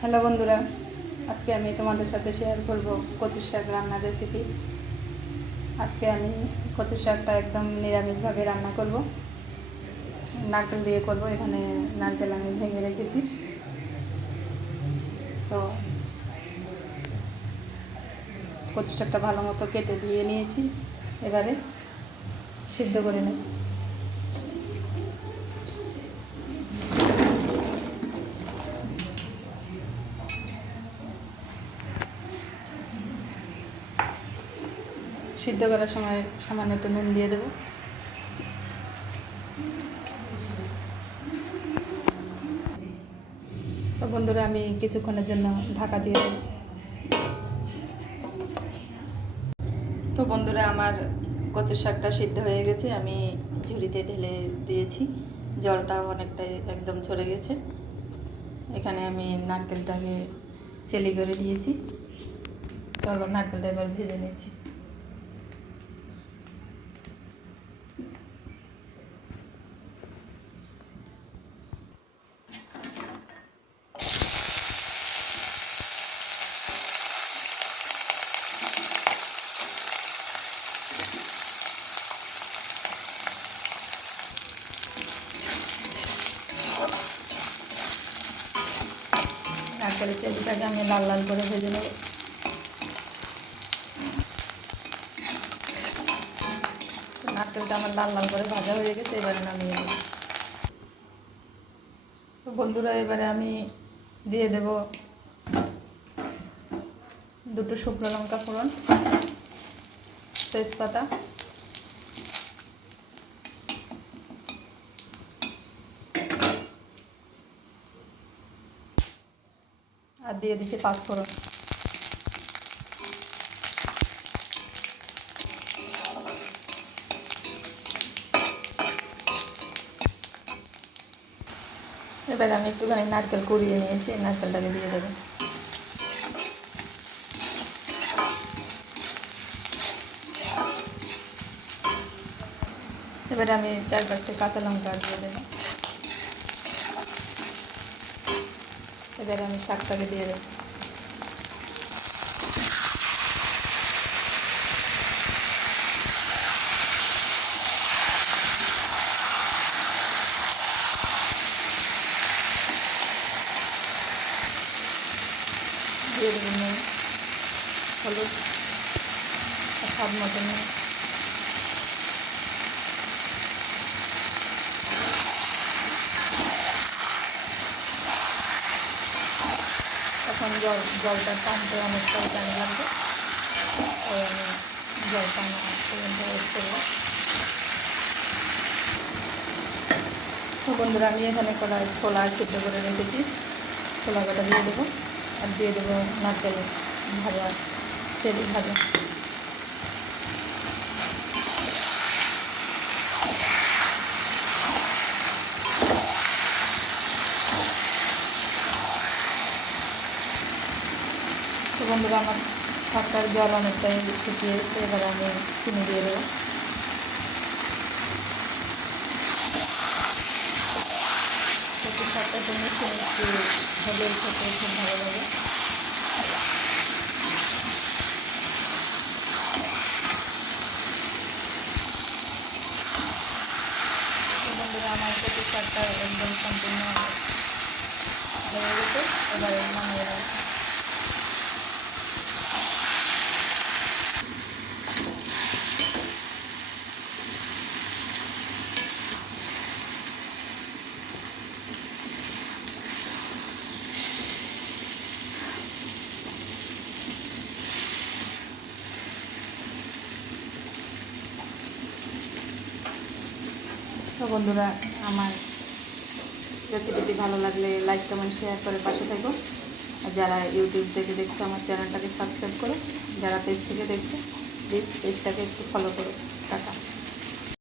Hello বন্ধুরা, আজকে আমি তোমাদের সাথে শেয়ার করব কচুর শাক রান্নার রেসিপি আজকে আমি কচুর শাকটা একদম নিরামিষভাবে রান্না করব। নারকেল দিয়ে করব, এখানে নারকেল আমি ভেঙে রেখেছি। তো কচুর শাকটা ভালো মতো কেটে দিয়ে নিয়েছি, এবারে সিদ্ধ করে নেব। সিদ্ধ করার সময় সামান্য একটু নুন দিয়ে দেবো। তো বন্ধুরা, আমি কিছুক্ষণের জন্য ঢাকা দিয়ে দেবো। তো বন্ধুরা, আমার কচুর শাকটা সিদ্ধ হয়ে গেছে। আমি ঝুড়িতে ঢেলে দিয়েছি। জলটাও অনেকটাই একদম ঝরে গেছে। এখানে আমি নারকেলটাকে চেলি করে নিয়েছি। চলো, নারকেলটা এবার ভেজে নিয়েছি নারকেলের চেলিটাকে আমি লাল লাল করে ভেজে নেব। নারকেলটা আমার লাল লাল করে ভাজা হয়ে গেছে, এবারে নামিয়ে নেব। তো বন্ধুরা, এবারে আমি দিয়ে দেব দুটো শুকনো লঙ্কা ফোড়ন, তেজপাতা। আর দিয়ে দিচ্ছি পাঁচফোড়ন এবার আমি একটুখানি নারকেল কুড়িয়ে নিয়েছি নারকেলটাকে দিয়ে দেবো। এবারে আমি চার পাঁচটা কাঁচা লঙ্কা দিয়ে দেবো। এবারে আমি শাকটাকে দিয়ে দেবো। দিয়ে দেবো হলুদ স্বাদ মতো তখন জল, জলটা টানতে অনেকটা টান লাগবে। তাই আমি জল টানা করব বন্ধুরা, আমি এখানে কড়াই ছোলা সিদ্ধ করে রেখেছি। ছোলা কটা দিয়ে দেবো। আর দিয়ে দেবো নারকেল ভাজা তেলি ভাজা। বন্ধুরা, আমার শাকটার জল অনেকটাই এসছে, এবারে আমি চিনি দিয়ে দেবো। আমার একদম সম্পূর্ণ এবারে নামিয়ে তো বন্ধুরা, আমার রেসিপিটি ভালো লাগলে লাইক কমেন্ট শেয়ার করে পাশে থাকো। আর যারা ইউটিউব থেকে দেখছ, আমার চ্যানেলটাকে সাবস্ক্রাইব করো। যারা পেজ থেকে দেখছ প্লিজ পেজটাকে একটু ফলো করো। টাটা।